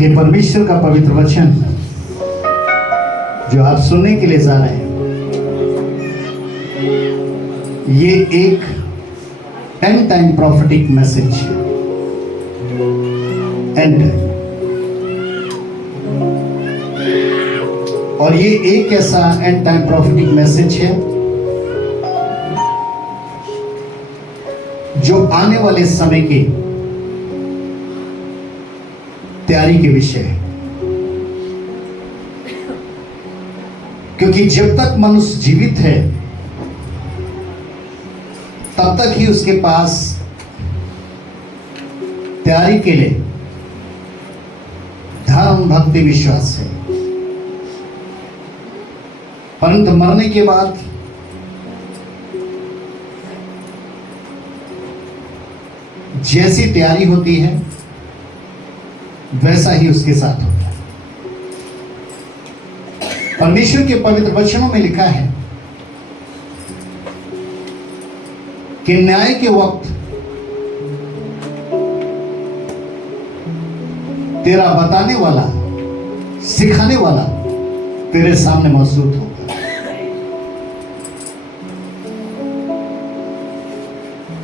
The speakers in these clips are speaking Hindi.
ये परमेश्वर का पवित्र वचन जो आप सुनने के लिए जा रहे हैं, ये एक एंड टाइम प्रॉफिटिक मैसेज है। एंड और ये एक ऐसा एंड टाइम प्रॉफिटिक मैसेज है जो आने वाले समय की तैयारी के विषय है। क्योंकि जब तक मनुष्य जीवित है तब तक ही उसके पास तैयारी के लिए धर्म, भक्ति, विश्वास है। परंतु मरने के बाद जैसी तैयारी होती है वैसा ही उसके साथ होता है। परमेश्वर के पवित्र वचनों में लिखा है कि न्याय के वक्त तेरा बताने वाला, सिखाने वाला तेरे सामने मौजूद होगा।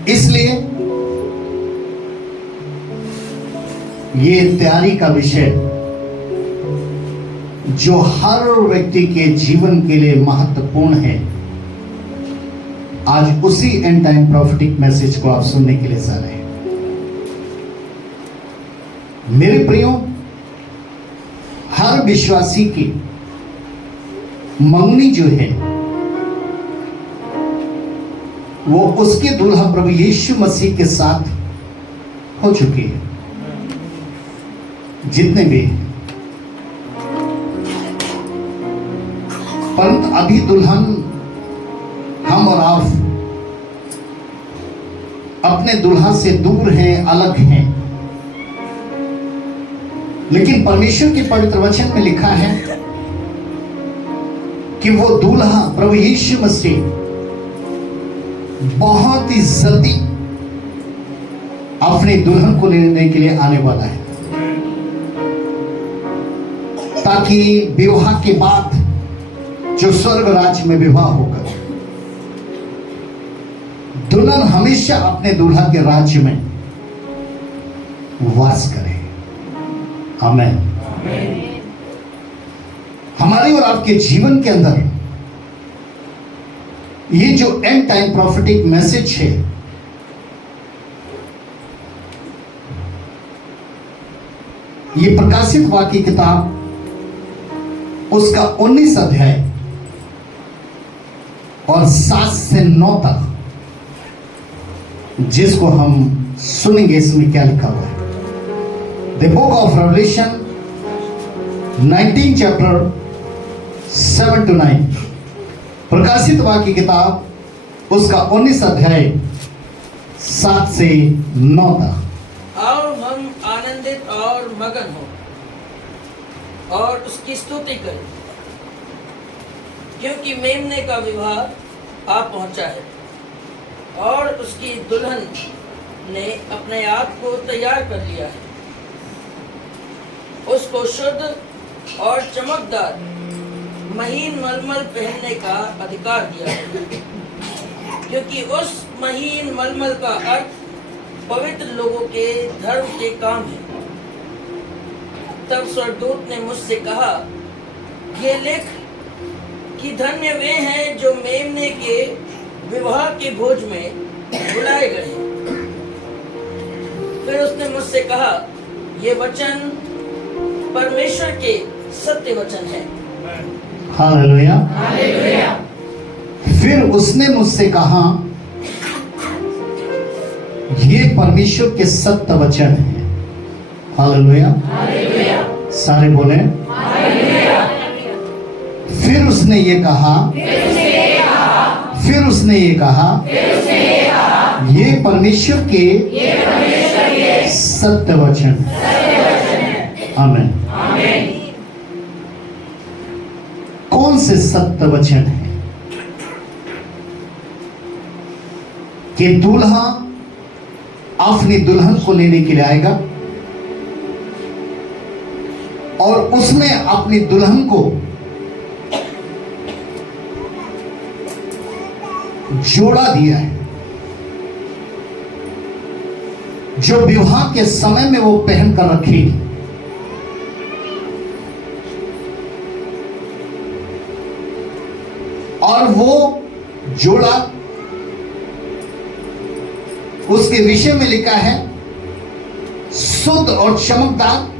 इसलिए ये तैयारी का विषय जो हर व्यक्ति के जीवन के लिए महत्वपूर्ण है, आज उसी एंड टाइम प्रॉफिटिक मैसेज को आप सुनने के लिए जा रहे हैं। मेरे प्रियो, हर विश्वासी की मंगनी जो है वो उसके दूल्हा प्रभु यीशु मसीह के साथ हो चुकी है। जितने भी, परंतु अभी दुल्हन हम और आप अपने दुल्हा से दूर हैं, अलग हैं। लेकिन परमेश्वर के पवित्र वचन में लिखा है कि वो दूल्हा प्रभु यीशु मसीह बहुत ही जल्दी अपनी दुल्हन को लेने के लिए आने वाला है, ताकि विवाह के बाद जो स्वर्ग राज्य में विवाह होगा, दुल्हन हमेशा अपने दूल्हा के राज्य में वास करे। आमीन। हमारे और आपके जीवन के अंदर ये जो एंड टाइम प्रॉफिटिक मैसेज है, ये प्रकाशित वाक्य किताब उसका 19 अध्याय और 7 से 9 तक, जिसको हम सुनेंगे, इसमें क्या लिखा हुआ है। The book of revelation 19 chapter 7 to 9, प्रकाशित वाक्य किताब उसका 19 अध्याय 7 से 9 तक। और हम आनंदित और मगन हो और उसकी स्तुति करें, क्योंकि मेमने का विवाह आ पहुंचा है और उसकी दुल्हन ने अपने आप को तैयार कर लिया है। उसको शुद्ध और चमकदार महीन मलमल पहनने का अधिकार दिया है, क्योंकि उस महीन मलमल का अर्थ पवित्र लोगों के धर्म के काम है। तब स्वर्गदूत ने मुझसे कहा, ये लिख कि धन्य वे हैं जो मेमने के विवाह के भोज में बुलाए गए हैं। फिर उसने मुझसे कहा, ये वचन परमेश्वर के सत्य वचन है। हालेलुया। हालेलुया। फिर उसने मुझसे कहा, ये परमेश्वर के सत्य वचन है। हालेलुया। हालेलुया। सारे बोले हालेलुया। फिर उसने ये कहा, फिर उसने ये कहा, ये परमेश्वर के सत्य वचन है। आमीन। कौन से सत्य वचन है? कि दूल्हा अपनी दुल्हन को लेने के लिए आएगा और उसने अपनी दुल्हन को जोड़ा दिया है, जो विवाह के समय में वो पहन कर रखेगी। और वो जोड़ा, उसके विषय में लिखा है शुद्ध और चमकदार,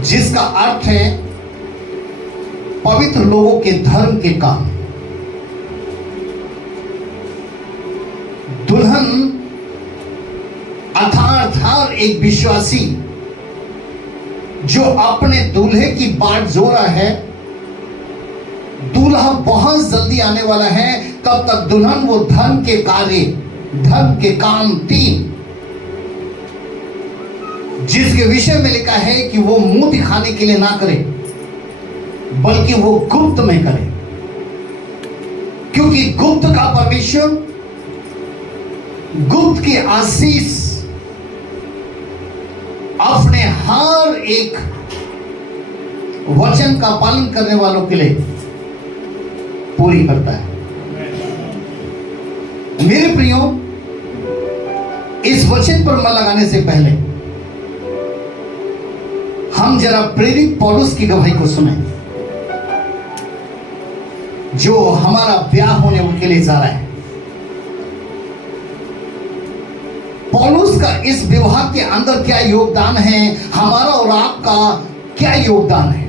जिसका अर्थ है पवित्र लोगों के धर्म के काम। दुल्हन अर्थात हर एक विश्वासी जो अपने दूल्हे की बाट जोड़ा है, दूल्हा बहुत जल्दी आने वाला है, तब तक दुल्हन वो धर्म के कार्य, धर्म के काम 3, जिसके विषय में लिखा है कि वो मुंह दिखाने के लिए ना करे, बल्कि वो गुप्त में करे, क्योंकि गुप्त का परमेश्वर, गुप्त की आशीष अपने हर एक वचन का पालन करने वालों के लिए पूरी करता है। मेरे प्रियो, इस वचन पर मन लगाने से पहले हम जरा प्रेरित पौलुस की गवाही को सुने, जो हमारा ब्याह होने उनके लिए जा रहा है। पौलुस का इस विवाह के अंदर क्या योगदान है, हमारा और आपका क्या योगदान है,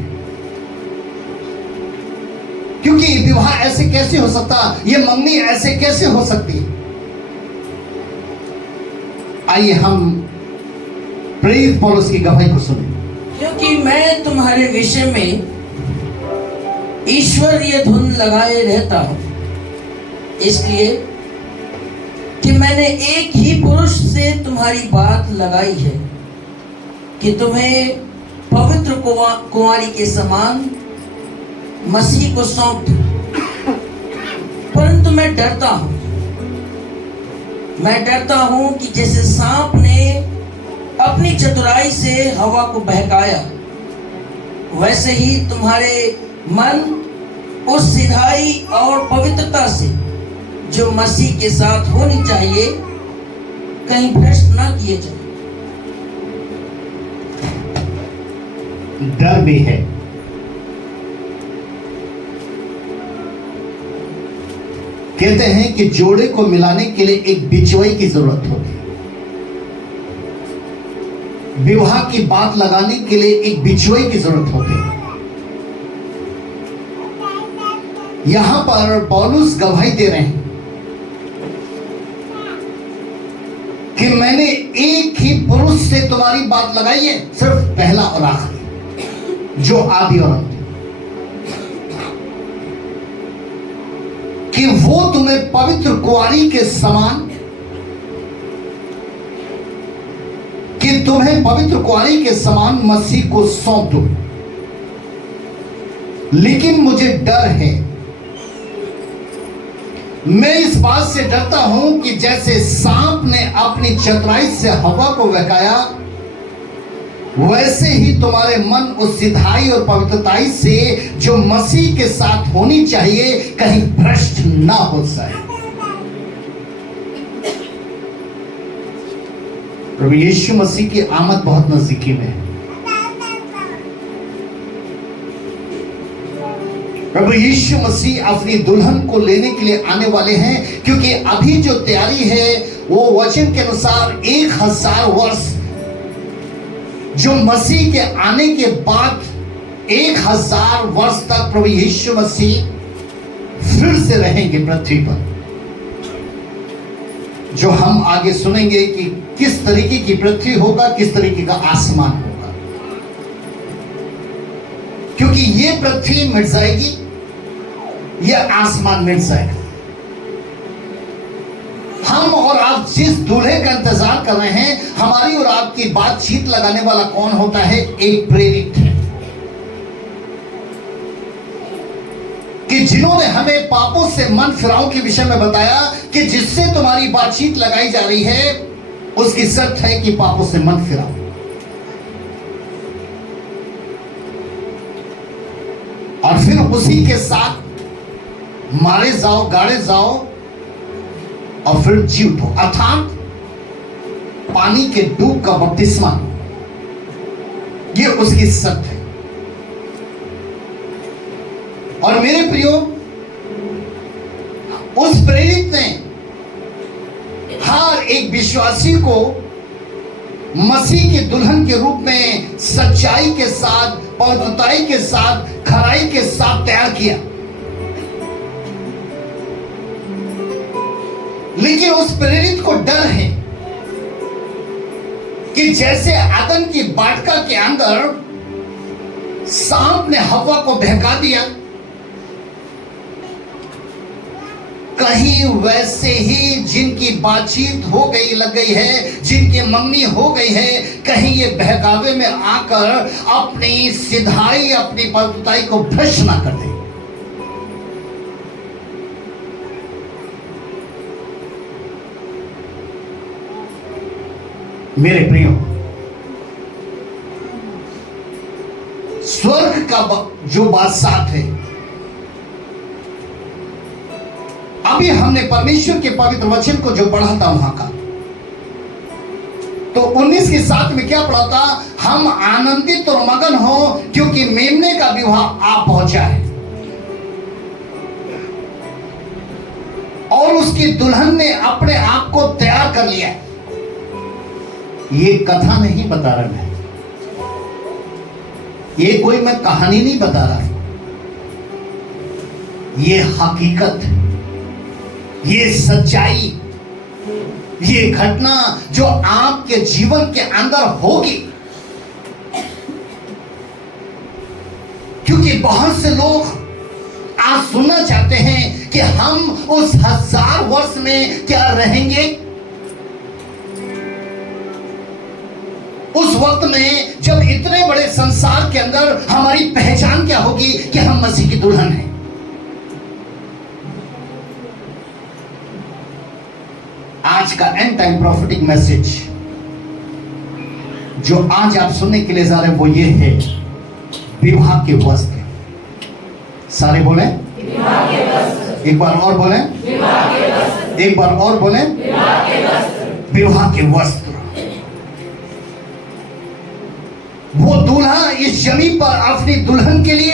क्योंकि विवाह ऐसे कैसे हो सकता, ये मंगनी ऐसे कैसे हो सकती। आइए हम प्रेरित पौलुस की गवाही को सुने। क्योंकि मैं तुम्हारे विषय में ईश्वरीय धुन लगाए रहता हूं, इसलिए कि मैंने एक ही पुरुष से तुम्हारी बात लगाई है कि तुम्हें पवित्र कुंवारी के समान मसीह को सौंप दूं। परंतु मैं डरता हूं कि जैसे सांप ने अपनी चतुराई से हवा को बहकाया, वैसे ही तुम्हारे मन उस सिधाई और पवित्रता से जो मसीह के साथ होनी चाहिए, कहीं भ्रष्ट ना किए जाए। डर भी है। कहते हैं कि जोड़े को मिलाने के लिए एक बिचवाई की जरूरत होती है। विवाह की बात लगाने के लिए एक बिचवाई की जरूरत होती है। यहां पर पौलुस गवाही दे रहे हैं कि मैंने एक ही पुरुष से तुम्हारी बात लगाई है, सिर्फ पहला और आखिरी, जो आदि और अंत, कि वो तुम्हें पवित्र कुंवारी के समान, कि तुम्हें पवित्र कुंवारी के समान मसीह को सौंप दो। लेकिन मुझे डर है, मैं इस बात से डरता हूं कि जैसे सांप ने अपनी चतुराई से हवा को बहकाया, वैसे ही तुम्हारे मन उस सिधाई और पवित्रताई से जो मसीह के साथ होनी चाहिए, कहीं भ्रष्ट ना हो जाए। प्रभु यीशु मसीह की आमद बहुत नजदीकी में है। प्रभु यीशु मसीह अपनी दुल्हन को लेने के लिए आने वाले हैं, क्योंकि अभी जो तैयारी है वो वचन के अनुसार 1000 वर्ष, जो मसीह के आने के बाद 1000 वर्ष तक प्रभु यीशु मसीह फिर से रहेंगे पृथ्वी पर। जो हम आगे सुनेंगे कि किस तरीके की पृथ्वी होगा, किस तरीके का आसमान होगा, क्योंकि ये पृथ्वी मिट जाएगी, यह आसमान मिट जाएगा। हम और आप जिस दूल्हे का इंतजार कर रहे हैं, हमारी और आपकी बातचीत लगाने वाला कौन होता है? एक प्रेरित है, कि जिन्होंने हमें पापों से मन फिराव के विषय में बताया कि जिससे तुम्हारी बातचीत लगाई जा रही है, उसकी शर्त है कि पापों से मन फिराओ। और फिर उसी के साथ मारे जाओ, गाड़े जाओ और फिर जी उठो, अर्थात पानी के डूब का बपतिस्मा, ये उसकी शर्त है। और मेरे प्रियो, उस प्रेरित ने हर एक विश्वासी को मसीह के दुल्हन के रूप में सच्चाई के साथ, पवित्रताई के साथ, खराई के साथ तैयार किया। लेकिन उस प्रेरित को डर है कि जैसे आदम की वाटिका के अंदर सांप ने हवा को बहका दिया, कहीं वैसे ही जिनकी बातचीत हो गई, लग गई है, जिनकी मंगनी हो गई है, कहीं ये बहकावे में आकर अपनी सिधाई, अपनी पवित्रताई को भ्रष्ट ना कर दे। मेरे प्रियो, स्वर्ग का जो बादशाह है, अभी हमने परमेश्वर के पवित्र वचन को जो पढ़ा था वहां का, तो 19 के 7 में क्या पढ़ा था? हम आनंदित और मगन हो क्योंकि मेमने का विवाह आ पहुंचा है और उसकी दुल्हन ने अपने आप को तैयार कर लिया है। ये कथा नहीं बता रहा मैं, ये कोई मैं कहानी नहीं बता रहा, ये हकीकत, ये सच्चाई, ये घटना जो आपके जीवन के अंदर होगी। क्योंकि बहुत से लोग आज सुनना चाहते हैं कि हम उस 1000 वर्ष में क्या रहेंगे, उस वक्त में जब इतने बड़े संसार के अंदर हमारी पहचान क्या होगी कि हम मसीह की दुल्हन हैं। आज का एंड टाइम प्रोफेटिक मैसेज जो आज आप सुनने के लिए जा रहे हैं वो ये है, विवाह के वस्त्र। सारे बोले विवाह के वस्त्र। एक बार और बोले विवाह के वस्त्र। एक बार और बोले विवाह के वस्त्र। विवाह के वस्त्र। वो दूल्हा इस जमीन पर अपनी दुल्हन के लिए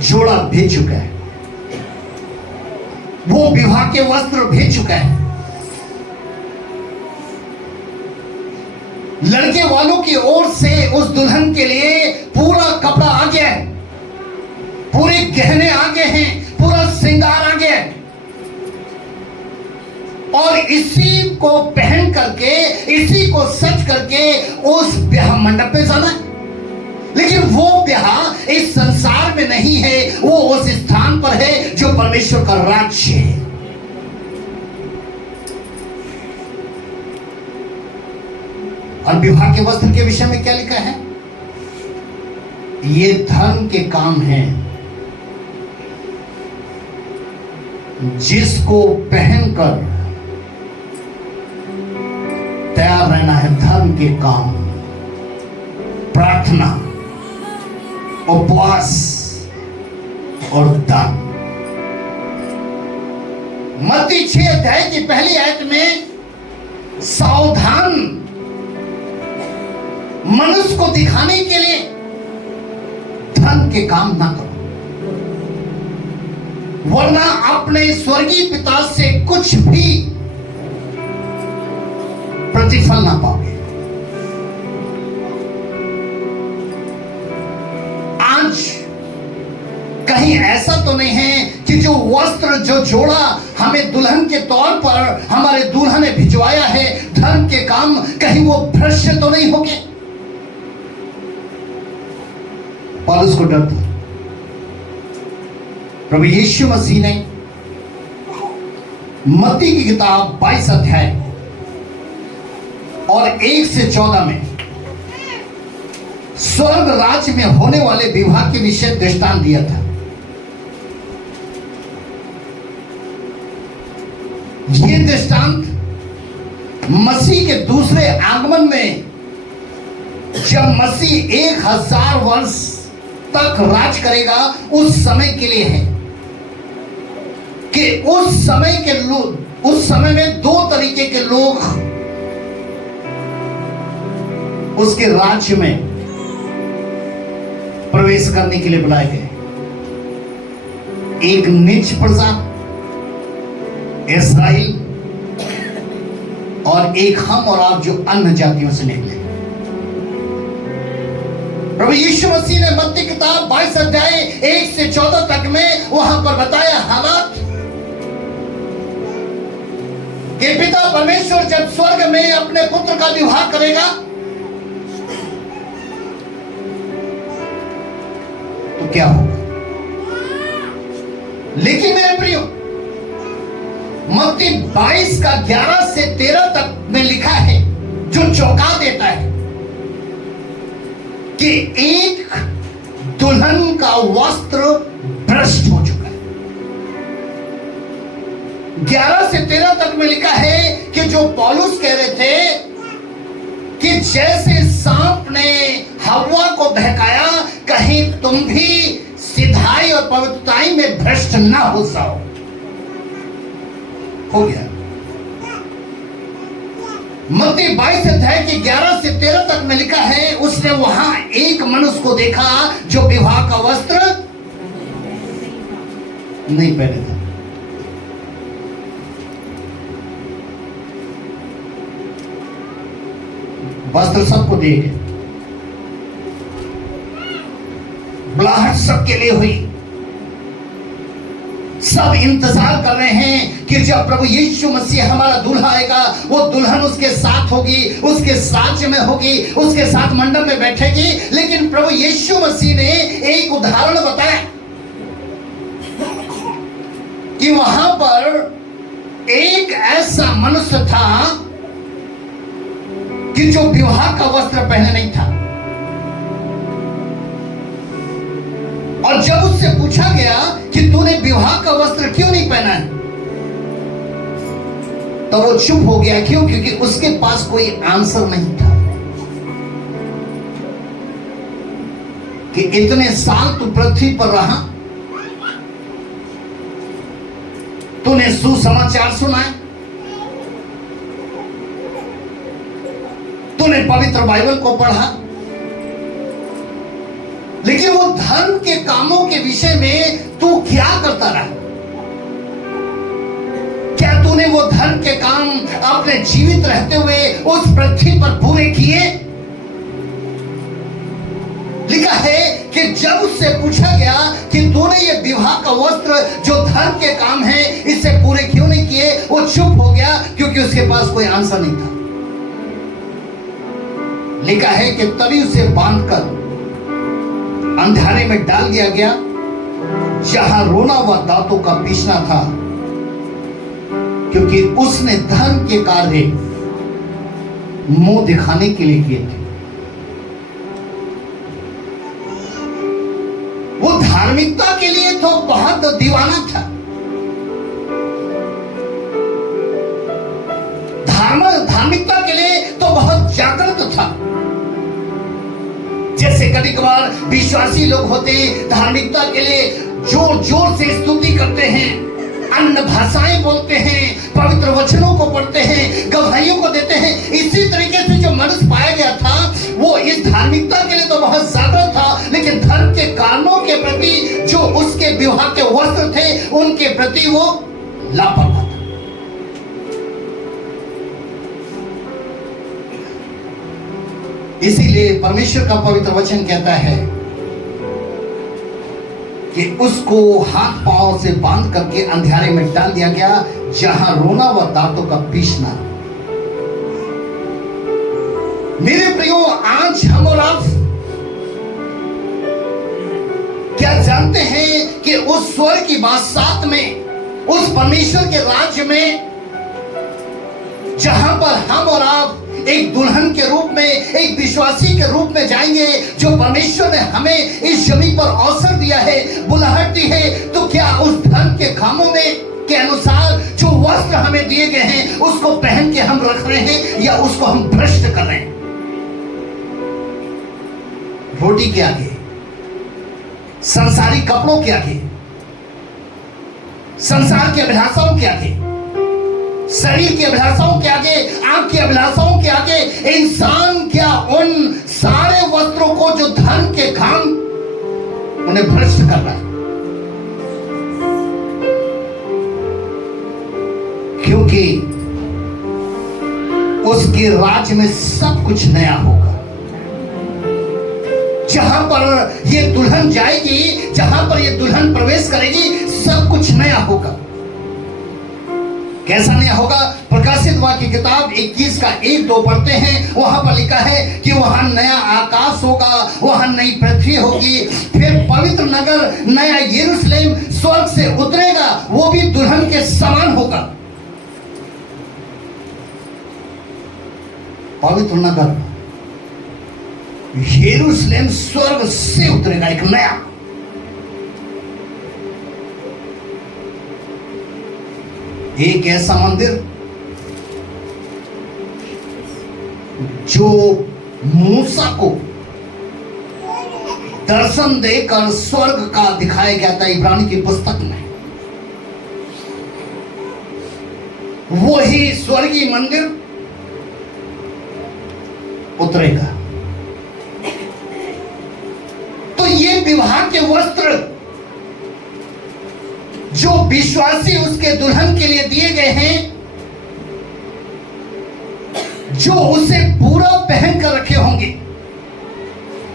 जोड़ा भेज चुका है, वो विवाह के वस्त्र भेज चुका है। लड़के वालों की ओर से उस दुल्हन के लिए पूरा कपड़ा आ गया है, पूरे गहने आ गए हैं, पूरा श्रृंगार आ गया है और इसी को पहन करके, इसी को सच करके उस ब्याह मंडप पे जाना है। लेकिन वो ब्याह इस संसार में नहीं है, वो उस स्थान पर है जो परमेश्वर का राज्य है। और विवाह के वस्त्र के विषय में क्या लिखा है? ये धर्म के काम है, जिसको पहनकर तैयार रहना है धर्म के काम, प्रार्थना, उपवास और दान। मत्ती 6 अध्याय की पहली आयत में सावधान, मनुष्य को दिखाने के लिए धन के काम ना करो, वरना अपने स्वर्गीय पिता से कुछ भी प्रतिफल ना पाओगे। आज कहीं ऐसा तो नहीं है कि जो वस्त्र, जो जोड़ा हमें दुल्हन के तौर पर हमारे दूल्हा ने भिजवाया है, धर्म के काम, कहीं वो भ्रष्ट तो नहीं हो गए। पौलुस को डर था। प्रभु यीशु मसीह ने मत्ती की किताब 22 अध्याय और 1 से 14 में स्वर्ग राज्य में होने वाले विवाह के विषय दृष्टांत दिया था। यह दृष्टांत मसीह के दूसरे आगमन में जब मसीह 1000 वर्ष तक राज करेगा, उस समय के लिए है कि उस समय में 2 तरीके के लोग उसके राज्य में प्रवेश करने के लिए बुलाए गए। एक नीच प्रजा इस्राएल, और एक हम और आप जो अन्य जातियों से निकले। प्रभु यीशु मसीह ने मत्ती किताब 22 अध्याय 1 से 14 तक में वहां पर बताया हालात कि पिता परमेश्वर जब स्वर्ग में अपने पुत्र का विवाह करेगा तो क्या होगा। लेकिन मेरे प्रियो, मत्ती 22 का 11 से 13 तक में लिखा है, जो चौंका देता है कि एक दुल्हन का वस्त्र भ्रष्ट हो चुका है। 11 से 13 तक में लिखा है कि जो पौलुस कह रहे थे कि जैसे सांप ने हव्वा को बहकाया, कहीं तुम भी सिधाई और पवित्रताई में भ्रष्ट ना हो जाओ। हो गया। मत्ती 22 अध्याय के 11 से 13 तक में लिखा है, उसने वहां एक मनुष्य को देखा जो विवाह का वस्त्र नहीं पहने था। वस्त्र सबको दिए गए, बुलाहट सबके लिए हुई। सब इंतजार कर रहे हैं कि जब प्रभु यीशु मसीह हमारा दूल्हा आएगा, वो दुल्हन उसके साथ होगी, उसके साथ में होगी, उसके साथ मंडप में बैठेगी। लेकिन प्रभु यीशु मसीह ने एक उदाहरण बताया कि वहां पर एक ऐसा मनुष्य था कि जो विवाह का वस्त्र पहने नहीं था। और जब उससे पूछा गया कि तूने विवाह का वस्त्र क्यों नहीं पहना है, तो वो चुप हो गया। क्यों? क्योंकि उसके पास कोई आंसर नहीं था कि इतने साल तू पृथ्वी पर रहा, तूने सुसमाचार सुनाए, तूने पवित्र बाइबल को पढ़ा, लेकिन वो धर्म के कामों के विषय में तू क्या करता रहा? क्या तूने वो धर्म के काम अपने जीवित रहते हुए उस पृथ्वी पर पूरे किए? लिखा है कि जब उससे पूछा गया कि तूने ये विवाह का वस्त्र जो धर्म के काम है इसे पूरे क्यों नहीं किए, वो चुप हो गया क्योंकि उसके पास कोई आंसर नहीं था। लिखा है कि तभी उसे बांधकर अंधेरे में डाल दिया गया, जहां रोना व दांतों का पीसना था, क्योंकि उसने धर्म के कार्य मुंह दिखाने के लिए किए थे। वो धार्मिकता के लिए तो बहुत दीवाना था, धार्मिकता के लिए तो बहुत जागृत था। जैसे कभी कभार विश्वासी लोग होते हैं, धार्मिकता के लिए जोर जोर से स्तुति करते हैं, अन्य भाषाएं बोलते हैं, पवित्र वचनों को पढ़ते हैं, गवाहियों को देते हैं। इसी तरीके से जो मनुष्य पाया गया था, वो इस धार्मिकता के लिए तो बहुत जागृत था, लेकिन धर्म के कारणों के प्रति जो उसके विवाह के वस्त्र थे, उनके प्रति वो लापरवाह था। इसीलिए परमेश्वर का पवित्र वचन कहता है कि उसको हाथ पांव से बांध करके अंधेरे में डाल दिया गया, जहां रोना व दांतों का पीसना। मेरे प्रियो, आज हम और आप क्या जानते हैं कि उस स्वर्ग की बादशाहत में, उस परमेश्वर के राज्य में, जहां पर हम और आप एक दुल्हन के रूप में, एक विश्वासी के रूप में जाएंगे, जो परमेश्वर ने हमें इस जमीन पर अवसर दिया है, बुलाहट दी है, तो क्या उस धर्म के कामों में के अनुसार जो वस्त्र हमें दिए गए हैं उसको पहन के हम रख रहे हैं, या उसको हम भ्रष्ट कर रहे हैं? रोटी के आगे, संसारी कपड़ों के आगे, संसार की अभिलाषाओं के आगे, शरीर की अभिलाषाओं के आगे, आंख की अभिलाषाओं के आगे इंसान क्या उन सारे वस्त्रों को जो धन के घाम उन्हें भ्रष्ट कर रहा है, क्योंकि उसके राज्य में सब कुछ नया होगा। जहां पर ये दुल्हन जाएगी, जहां पर ये दुल्हन प्रवेश करेगी, सब कुछ नया होगा। कैसा नया होगा? प्रकाशित वाक्य की किताब 21 का 1-2 पढ़ते हैं, वहां पर लिखा है कि वहां नया आकाश होगा, वहां नई पृथ्वी होगी, फिर पवित्र नगर नया यरूशलेम स्वर्ग से उतरेगा, वो भी दुल्हन के समान होगा। पवित्र नगर यरूशलेम स्वर्ग से उतरेगा, एक नया। एक ऐसा मंदिर जो मूसा को दर्शन देकर स्वर्ग का दिखाया गया था इब्रानी की पुस्तक में, वही स्वर्गीय मंदिर उतरेगा। तो ये विवाह के वस्त्र जो विश्वासी उसके दुल्हन के लिए दिए गए हैं, जो उसे पूरा पहन कर रखे होंगे,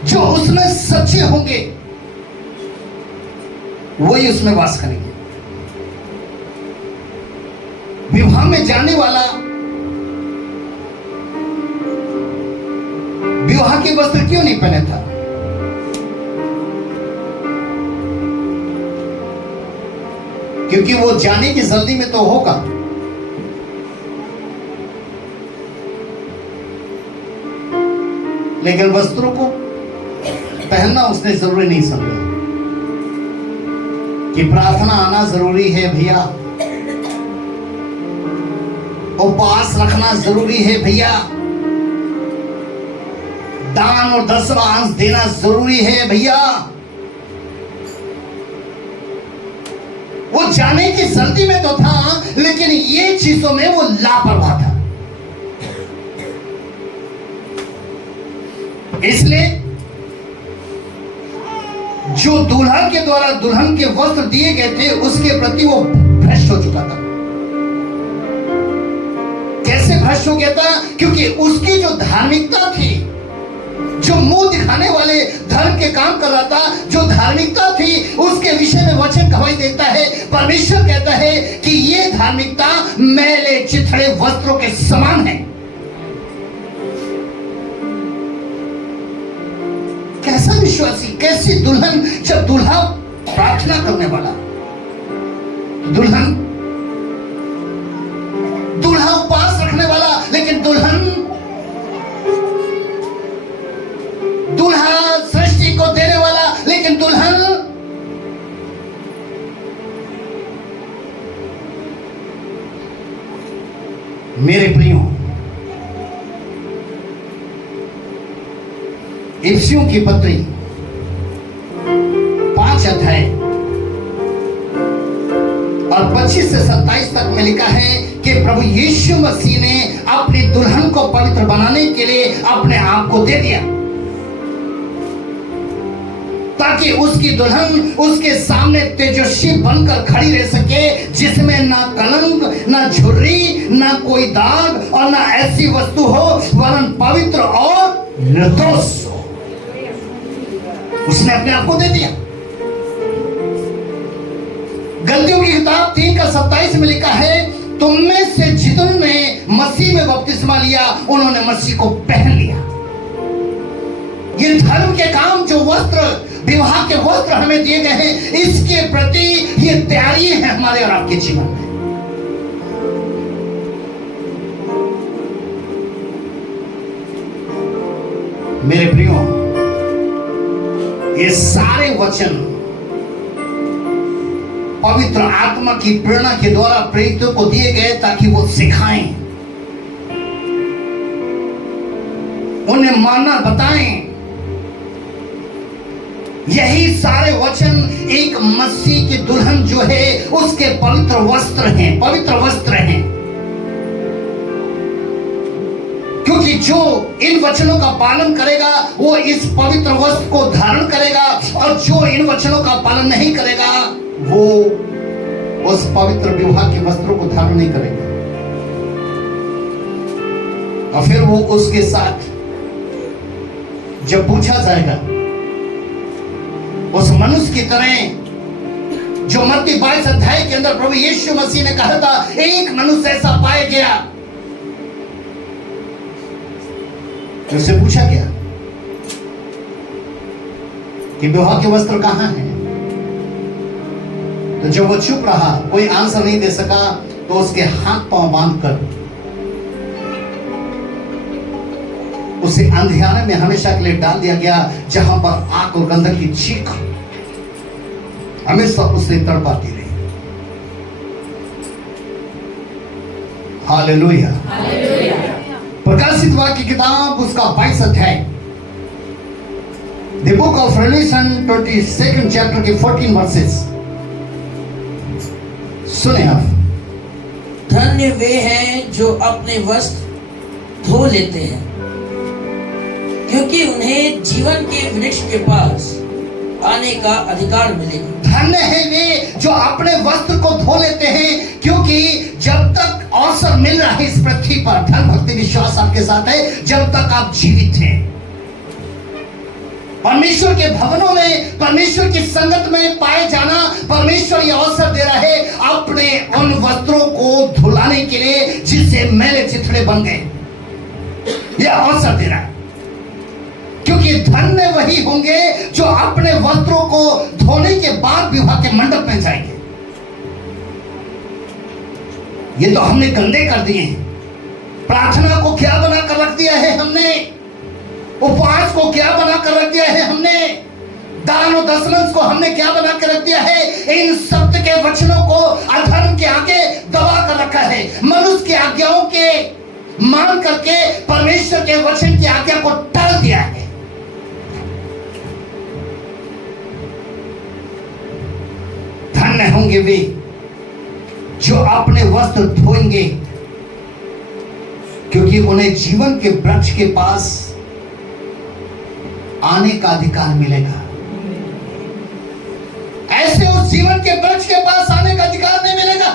जो उसमें सच्चे होंगे, वही उसमें वास करेंगे। विवाह में जाने वाला विवाह के वस्त्र क्यों नहीं पहने था? क्योंकि वो जाने की जल्दी में तो होगा, लेकिन वस्त्रों को पहनना उसने जरूरी नहीं समझा कि प्रार्थना आना जरूरी है भैया, उपवास रखना जरूरी है भैया, दान और 10वां अंश देना जरूरी है भैया। वो जाने की जल्दी में तो था, लेकिन ये चीजों में वो लापरवाह था। इसलिए जो दूल्हा के द्वारा दुल्हन के वस्त्र दिए गए थे, उसके प्रति वो भ्रष्ट हो चुका था। कैसे भ्रष्ट हो गया था? क्योंकि उसकी जो धार्मिकता थी, जो मुंह दिखाने वाले धर्म के काम कर रहा था, जो धार्मिकता थी, उसके विषय में वचन गवाही देता है। परमेश्वर कहता है कि ये धार्मिकता मैले चिथड़े वस्त्रों के समान है। कैसा विश्वासी, कैसी दुल्हन, जब दूल्हा प्रार्थना करने वाला, दूल्हा उपवास रखने वाला, लेकिन दूल्हा सृष्टि को देने वाला, लेकिन दुल्हन मेरे प्रियो, इफिसियों की पत्री 5 अध्याय और 25 से 27 तक में लिखा है कि प्रभु यीशु मसीह ने अपनी दुल्हन को पवित्र बनाने के लिए अपने आप को दे दिया, ताकि उसकी दुल्हन उसके सामने तेजस्वी बनकर खड़ी रह सके, जिसमें ना कलंक, ना झुर्री, ना कोई दाग और ना ऐसी वस्तु हो, वरन पवित्र और निर्दोष हो। उसने अपने आप को दे दिया। गलतियों की किताब 3 का 27 में लिखा है, तुम में से जितने मसीह में बपतिस्मा लिया, उन्होंने मसीह को पहन लिया। ये धर्म के काम, जो वस्त्र, विवाह के वस्त्र हमें दिए गए हैं, इसके प्रति ये तैयारी है हमारे और आपके जीवन में। मेरे प्रियो, ये सारे वचन पवित्र आत्मा की प्रेरणा के द्वारा प्रेरितों को दिए गए, ताकि वो सिखाएं, उन्हें मानना बताएं, यही सारे वचन एक मसीह की दुल्हन जो है उसके पवित्र वस्त्र हैं, पवित्र वस्त्र हैं। क्योंकि जो इन वचनों का पालन करेगा वो इस पवित्र वस्त्र को धारण करेगा, और जो इन वचनों का पालन नहीं करेगा वो उस पवित्र विवाह के वस्त्रों को धारण नहीं करेगा। और फिर वो उसके साथ जब पूछा जाएगा, उस मनुष्य की तरह जो मत्ती 22 अध्याय के अंदर प्रभु यीशु मसीह ने कहा था, एक मनुष्य ऐसा पाया गया, उससे पूछा गया कि विवाह के वस्त्र कहां हैं? तो जब वो चुप रहा, कोई आंसर नहीं दे सका, तो उसके हाथ पांव बांधकर उसे अंधियारे में हमेशा के लिए डाल दिया गया, जहां पर आग और गंधक की चीख हमेशा उसे तड़पाती रही। हालेलुया। प्रकाशित वाक्य की किताब उसका 22 अध्याय, the book of revelation 22nd chapter के 14 वर्सेस सुने आप। धन्य वे हैं जो अपने वस्त्र धो लेते हैं, क्योंकि उन्हें जीवन के वृक्ष के पास आने का अधिकार मिलेगा। धन्य है वे जो अपने वस्त्र को धो लेते हैं, क्योंकि जब तक अवसर मिल रहा है इस पृथ्वी पर, धन भक्ति विश्वास आपके साथ है, जब तक आप जीवित हैं, परमेश्वर के भवनों में, परमेश्वर की संगत में पाए जाना, परमेश्वर ये अवसर दे रहा है अपने उन वस्त्रों को धुलाने के लिए जिससे मैले चिथड़े बन गए। यह अवसर दे रहा है, क्योंकि धन्य वही होंगे जो अपने वस्त्रों को धोने के बाद विवाह के मंडप में जाएंगे। ये तो हमने गंदे कर दिए हैं। प्रार्थना को क्या बनाकर रख दिया है हमने, उपवास को क्या बनाकर रख दिया है हमने, दान और दशमंश को हमने क्या बनाकर रख दिया है। इन सत्य के वचनों को अधर्म के आगे दबा कर रखा है। मनुष्य की आज्ञाओं के मान करके परमेश्वर के वचन की आज्ञा को टाल दिया है। धन्य होंगे वे जो अपने वस्त्र धोएंगे, क्योंकि उन्हें जीवन के वृक्ष के पास आने का अधिकार मिलेगा। ऐसे उस जीवन के वृक्ष के पास आने का अधिकार नहीं मिलेगा।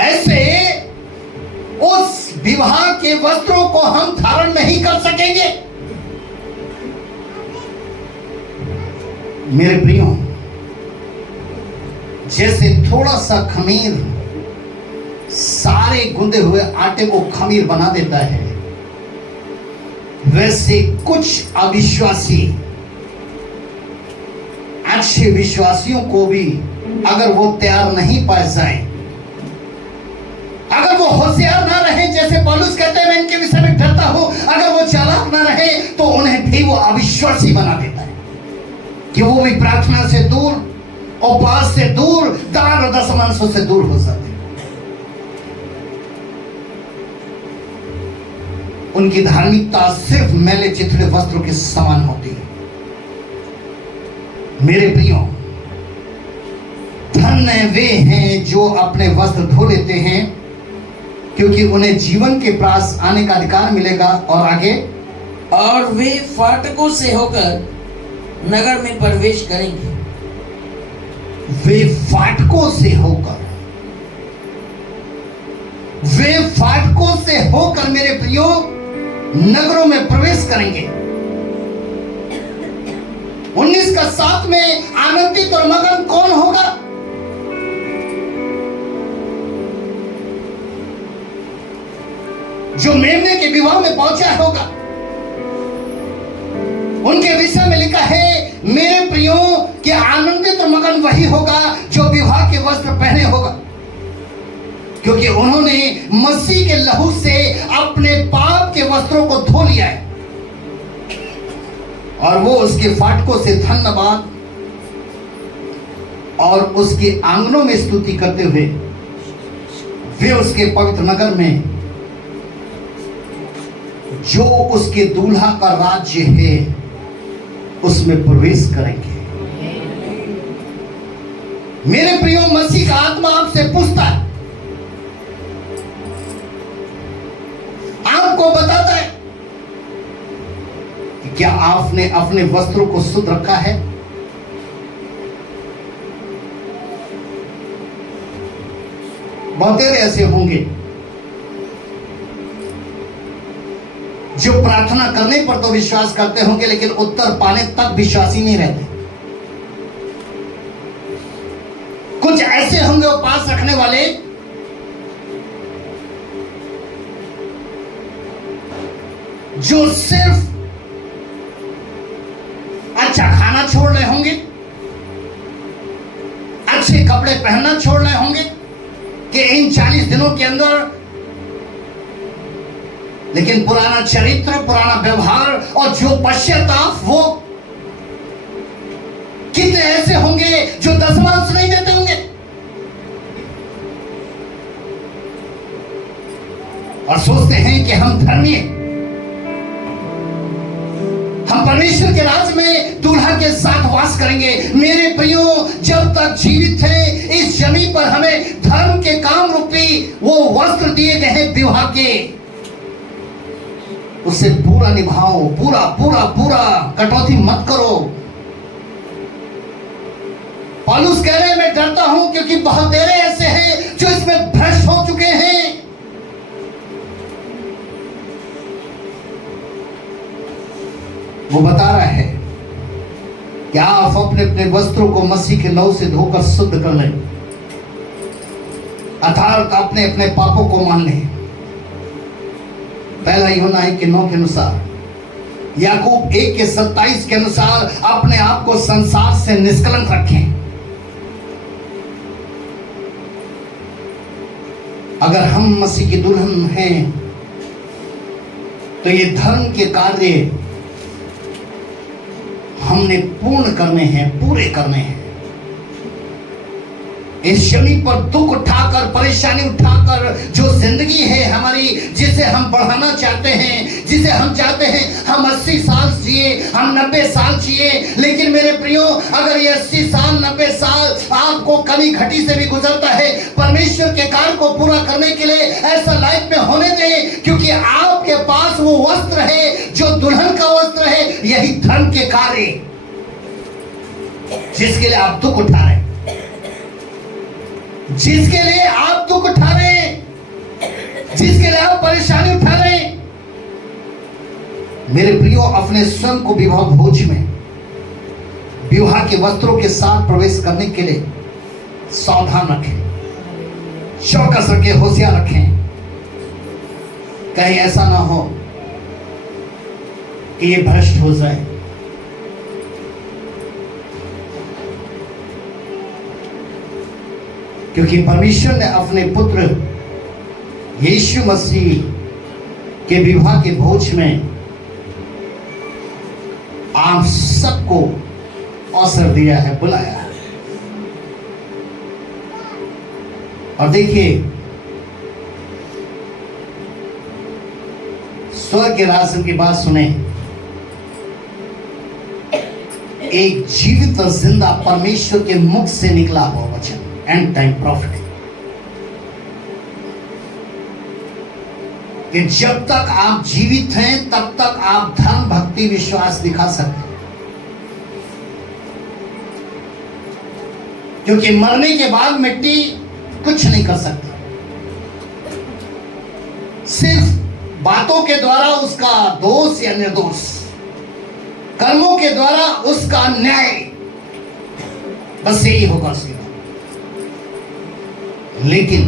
ऐसे उस विवाह के वस्त्रों को हम धारण नहीं कर सकेंगे। मेरे प्रियो, जैसे थोड़ा सा खमीर सारे गूंदे हुए आटे को खमीर बना देता है, वैसे कुछ अविश्वासी अच्छे विश्वासियों को भी अगर वो तैयार नहीं पाए जाए, अगर वो होशियार ना रहे, जैसे पौलुस कहते हैं मैं इनके विषय में डरता हूं, अगर वो चालाक ना रहे तो उन्हें भी वो अविश्वासी बना देता है कि वो भी प्रार्थना से दूर, उपवास से दूर, दान और दशमांशों से दूर हो सकते। उनकी धार्मिकता सिर्फ मैले चिथड़े वस्त्रों के समान होती है। मेरे प्रियो, धन्य वे हैं जो अपने वस्त्र धो लेते हैं, क्योंकि उन्हें जीवन के पास आने का अधिकार मिलेगा। और आगे, और वे फाटकों से होकर नगर में प्रवेश करेंगे। वे फाटकों से होकर, वे फाटकों से होकर मेरे प्रियो नगरों में प्रवेश करेंगे। 19 का 7 में आनंदित और मगन कौन होगा? जो मेमने के विवाह में पहुंचा होगा। उनके विषय में लिखा है, मेरे प्रियो कि आनंदित और मगन वही होगा जो विवाह के वस्त्र पहने होगा, क्योंकि उन्होंने मसीह के लहू से अपने पाप के वस्त्रों को धो लिया है, और वो उसके फाटकों से धन्यवाद और उसके आंगनों में स्तुति करते हुए वे उसके पवित्र नगर में जो उसके दूल्हा का राज्य है उसमें प्रवेश करेंगे। मेरे प्रियो, मसीह का आत्मा आपसे पूछता है, आपको बताता है कि क्या आपने अपने वस्त्रों को शुद्ध रखा है? बहुत ऐसे होंगे जो प्रार्थना करने पर तो विश्वास करते होंगे, लेकिन उत्तर पाने तक विश्वासी नहीं रहते। कुछ ऐसे होंगे उपवास रखने वाले जो सिर्फ अच्छा खाना छोड़ रहे होंगे, अच्छे कपड़े पहनना छोड़ रहे होंगे कि इन 40 दिनों के अंदर, लेकिन पुराना चरित्र, पुराना व्यवहार और जो पश्चाताप, वो कितने ऐसे होंगे जो दशमांश नहीं देते होंगे और सोचते हैं कि हम धर्मी हैं, हम परमेश्वर के राज में दूल्हा के साथ वास करेंगे। मेरे प्रियो, जब तक जीवित हैं इस जमीन पर हमें धर्म के काम रूपी वो वस्त्र दिए गए हैं विवाह के, उसे पूरा निभाओ, पूरा पूरा पूरा, कटौती मत करो। पौलुस कह रहे हैं, मैं डरता हूं क्योंकि बहुत देर ऐसे हैं जो इसमें भ्रष्ट हो चुके हैं। वो बता रहा है कि आप अपने अपने वस्त्रों को मसीह के लहू से धोकर शुद्ध कर लें, अर्थात अपने अपने पापों को मान लें। पहला यूहन्ना 1:9 के अनुसार, याकूब 1:27 के अनुसार अपने आप को संसार से निष्कलंक रखें। अगर हम मसीह की दुल्हन हैं तो ये धर्म के कार्य हमने पूर्ण करने हैं, पूरे करने हैं। इस जमीन पर दुख उठाकर, परेशानी उठाकर जो जिंदगी है हमारी, जिसे हम बढ़ाना चाहते हैं, जिसे हम चाहते हैं हम 80 साल जिए, हम 90 साल जिए, लेकिन मेरे प्रियो, अगर ये 80 साल 90 साल आपको कमी घटी से भी गुजरता है, परमेश्वर के कार्य को पूरा करने के लिए ऐसा लाइफ में होने चाहिए, क्योंकि आपके पास वो वस्त्र है जो दुल्हन का वस्त्र है। यही धर्म के कार्य जिसके लिए आप दुख उठा रहे हैं, जिसके लिए आप दुख उठा रहे हैं, जिसके लिए आप परेशानी उठा रहे हैं, मेरे प्रियो, अपने स्वयं को विवाह भोज में विवाह के वस्त्रों के साथ प्रवेश करने के लिए सावधान रखें, चौकस रखें, होशियार रखें। कहीं ऐसा ना हो कि ये भ्रष्ट हो जाए। क्योंकि परमेश्वर ने अपने पुत्र यीशु मसीह के विवाह के भोज में आप सबको अवसर दिया है, बुलाया है। और देखिए, स्वर्ग के राज की बात सुने, एक जीवित और जिंदा परमेश्वर के मुख से निकला हुआ वचन, एंड टाइम प्रॉफिट, कि जब तक आप जीवित हैं तब तक आप धर्म, भक्ति, विश्वास दिखा सकते हैं, क्योंकि मरने के बाद मिट्टी कुछ नहीं कर सकती। सिर्फ बातों के द्वारा उसका दोष या निर्दोष, कर्मों के द्वारा उसका न्याय, बस यही होगा सीधा। लेकिन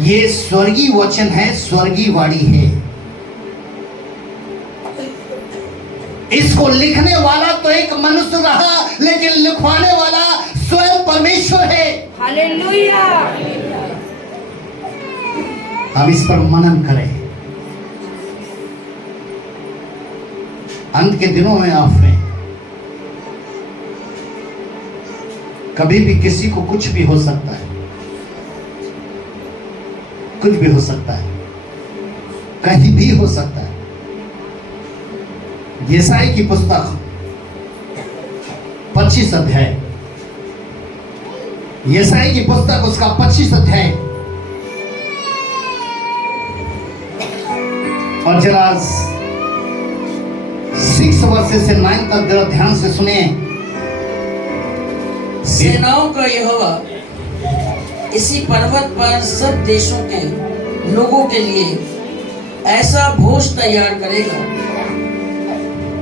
ये स्वर्गीय वचन है, स्वर्गीय वाणी है। इसको लिखने वाला तो एक मनुष्य रहा, लेकिन लिखवाने वाला स्वयं परमेश्वर है। हालेलुया। हम इस पर मनन करें। अंत के दिनों में आपने कभी भी किसी को कुछ भी हो सकता है, कुछ भी हो सकता है, कहीं भी हो सकता है। यशायाह की पुस्तक 25 अध्याय, यशायाह की पुस्तक उसका 25 अध्याय, और जरा 6 वर्सेस से 9 तक जरा ध्यान से सुनिए। सेनाओं का यहोवा इसी पर्वत पर सब देशों के लोगों के लिए ऐसा भोज तैयार करेगा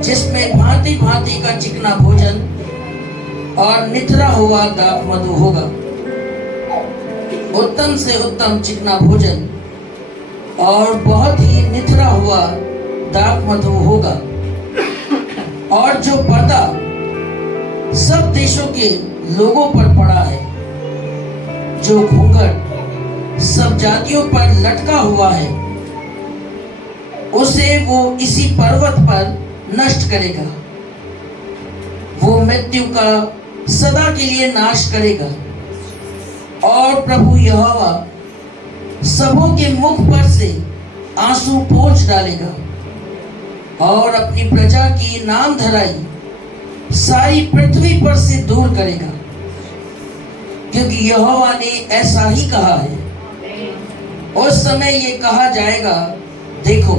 जिसमें भांति भांति का चिकना भोजन और निथरा हुआ दाख मधु होगा। उत्तम से उत्तम चिकना भोजन और बहुत ही निथरा हुआ दाख मधु होगा। और जो पर्दा सब देशों के लोगों पर पड़ा है, जो घूंघट सब जातियों पर लटका हुआ है, उसे वो इसी पर्वत पर नष्ट करेगा। वो मृत्यु का सदा के लिए नाश करेगा। और प्रभु यहोवा सबों के मुख पर से आंसू पोंछ डालेगा और अपनी प्रजा की नाम धराई सारी पृथ्वी पर से दूर करेगा, क्योंकि यहोवा ने ऐसा ही कहा है। उस समय ये कहा जाएगा, देखो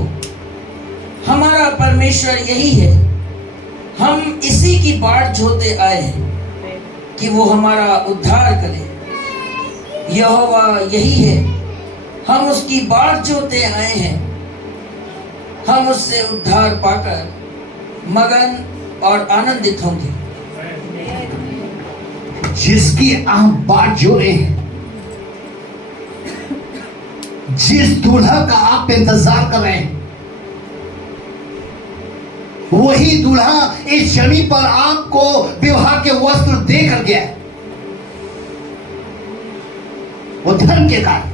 हमारा परमेश्वर यही है, हम इसी की बाट जोते आए हैं कि वो हमारा उद्धार करे। यहोवा यही है, हम उसकी बाट जोते आए हैं, हम उससे उद्धार पाकर मगन और आनंदित होंगे। जिसकी आप बाट जोड़े हैं, जिस दूल्हा का आप इंतजार कर रहे हैं, वही दूल्हा इस जमीन पर आपको विवाह के वस्त्र देकर गया है। वो धर्म के कारण।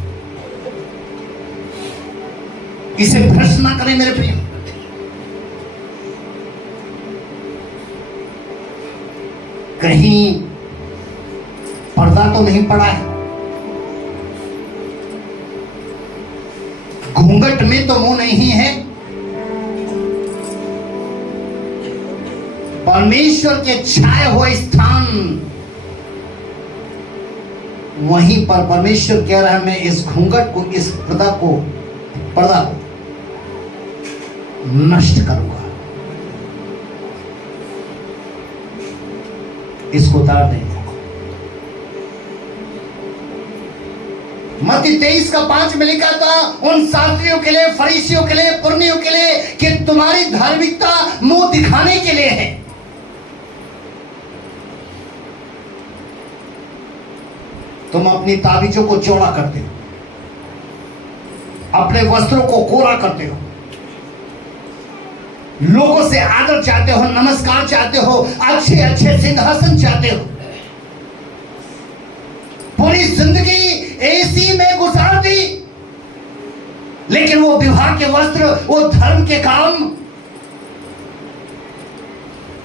इसे भ्रष्ट ना करें मेरे प्रिय। कहीं पर्दा तो नहीं पड़ा है, घूंघट में तो मुंह नहीं है। परमेश्वर के छाए हुए स्थान, वहीं पर परमेश्वर कह रहा है, मैं इस घूंघट को, इस पर्दा को नष्ट करूंगा, इसको उतार देंगे। मत्ती 23:5 में लिखा था उन शास्त्रियों के लिए, फरीसियों के लिए, पुरनियों के लिए कि तुम्हारी धार्मिकता मुंह दिखाने के लिए है। तुम अपनी ताबीजों को चौड़ा करते हो, अपने वस्त्रों को कोरा करते हो, लोगों से आदर चाहते हो, नमस्कार चाहते हो, अच्छे अच्छे सिंहासन चाहते हो, पूरी जिंदगी एसी में गुजार दी, लेकिन वो विवाह के वस्त्र, वो धर्म के काम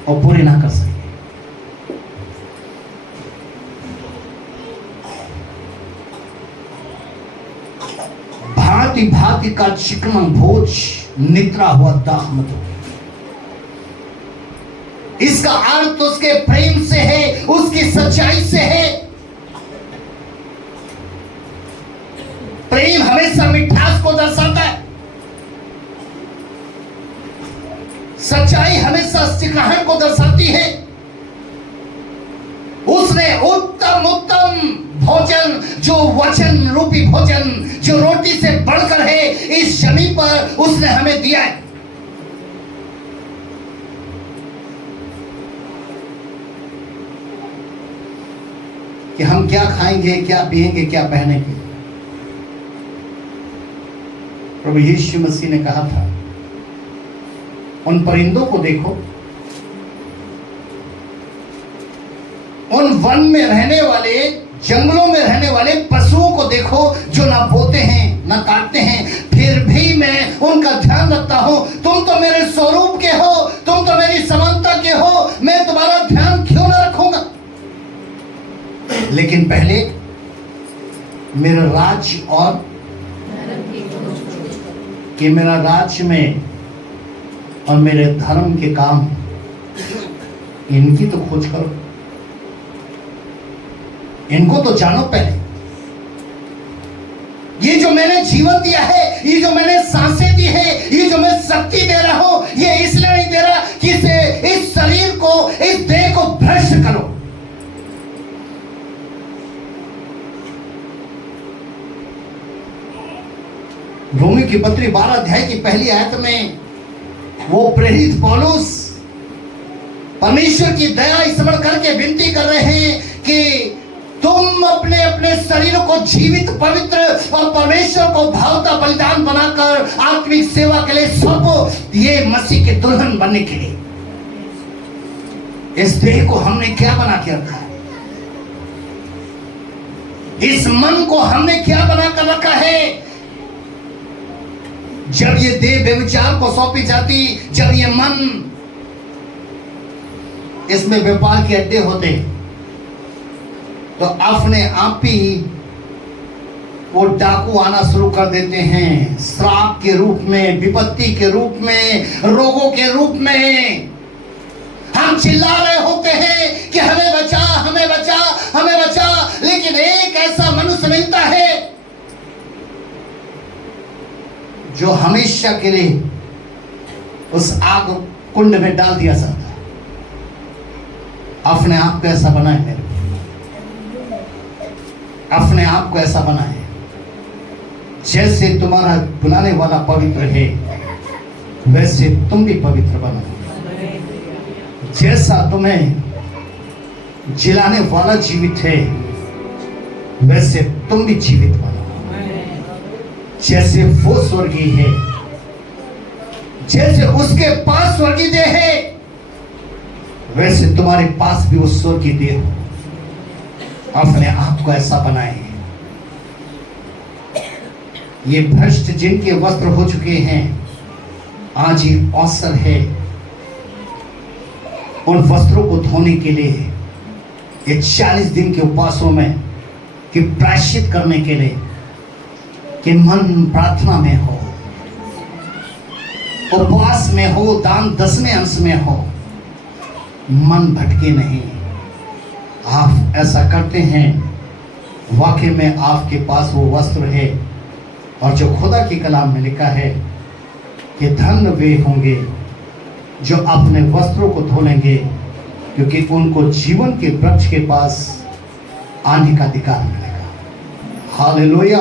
वो पूरे ना कर सके। भांति भांति का चिकना भोज, निद्रा हुआ दाख मधु। इसका अर्थ उसके प्रेम से है, उसकी सच्चाई से है। प्रेम हमेशा मिठास को दर्शाता है, सच्चाई हमेशा चिकनाहट को दर्शाती है। उसने उत्तम उत्तम भोजन, जो वचन रूपी भोजन, जो रोटी से बढ़कर है, इस जमीन पर उसने हमें दिया है। कि हम क्या खाएंगे, क्या पिएंगे, क्या पहनेंगे। प्रभु यीशु मसीह ने कहा था, उन परिंदों को देखो, उन वन में रहने वाले, जंगलों में रहने वाले पशुओं को देखो, जो ना बोते हैं ना काटते हैं, फिर भी मैं उनका ध्यान रखता हूं। तुम तो मेरे स्वरूप के हो, तुम तो मेरी समानता के हो, मैं तुम्हारा ध्यान क्यों ना रखूंगा। लेकिन पहले मेरा राज्य और कि मेरा राज्य में और मेरे धर्म के काम, इनकी तो खोज करो, इनको तो जानो पहले। ये जो मैंने जीवन दिया है, ये जो मैंने सांसें दी है, ये जो मैं शक्ति दे रहा हूं, ये इसलिए नहीं दे रहा कि इस शरीर को, इस देह को भ्रष्ट करो। रोमी की पत्री 12 अध्याय की पहली आयत में वो प्रेरित पौलुस परमेश्वर की दया स्मरण करके विनती कर रहे हैं कि तुम अपने अपने शरीर को जीवित, पवित्र और परमेश्वर को भावता बलिदान बनाकर आत्मिक सेवा के लिए सौंपो, ये मसीह के दुल्हन बनने के लिए। इस देह को हमने क्या बना के रखा है? इस मन को हमने क्या बना कर रखा है? जब ये देह व्यभिचार को सौंपी जाती, जब ये मन, इसमें व्यापार के अड्डे होते, तो अपने आप ही वो डाकू आना शुरू कर देते हैं, श्राप के रूप में, विपत्ति के रूप में, रोगों के रूप में। हम चिल्ला रहे होते हैं कि हमें बचा, हमें बचा, हमें बचा, लेकिन एक ऐसा मनुष्य मिलता है जो हमेशा के लिए उस आग कुंड में डाल दिया जाता है। अपने आप को ऐसा बनाए, मेरे अपने आप को ऐसा बनाए जैसे तुम्हारा बुलाने वाला पवित्र है, वैसे तुम भी पवित्र बनो। जैसा तुम्हें जिलाने वाला जीवित है, वैसे तुम भी जीवित बनो। जैसे वो स्वर्गीय है, जैसे उसके पास स्वर्गीय देह है, वैसे तुम्हारे पास भी वो स्वर्गीय देह हो। अपने आप को ऐसा बनाए। ये भ्रष्ट जिनके वस्त्र हो चुके हैं, आज ये अवसर है उन वस्त्रों को धोने के लिए, ये 40 दिन के उपवासों में, कि प्रायश्चित करने के लिए, कि मन प्रार्थना में हो, उपवास में हो, दान 10वें अंश में हो, मन भटके नहीं। आप ऐसा करते हैं, वाकई में आपके पास वो वस्त्र है, और जो खुदा की कलाम में लिखा है कि धन्य वे होंगे जो अपने वस्त्रों को धो लेंगे, क्योंकि उनको जीवन के वृक्ष के पास आने का अधिकार मिलेगा। हालेलुया।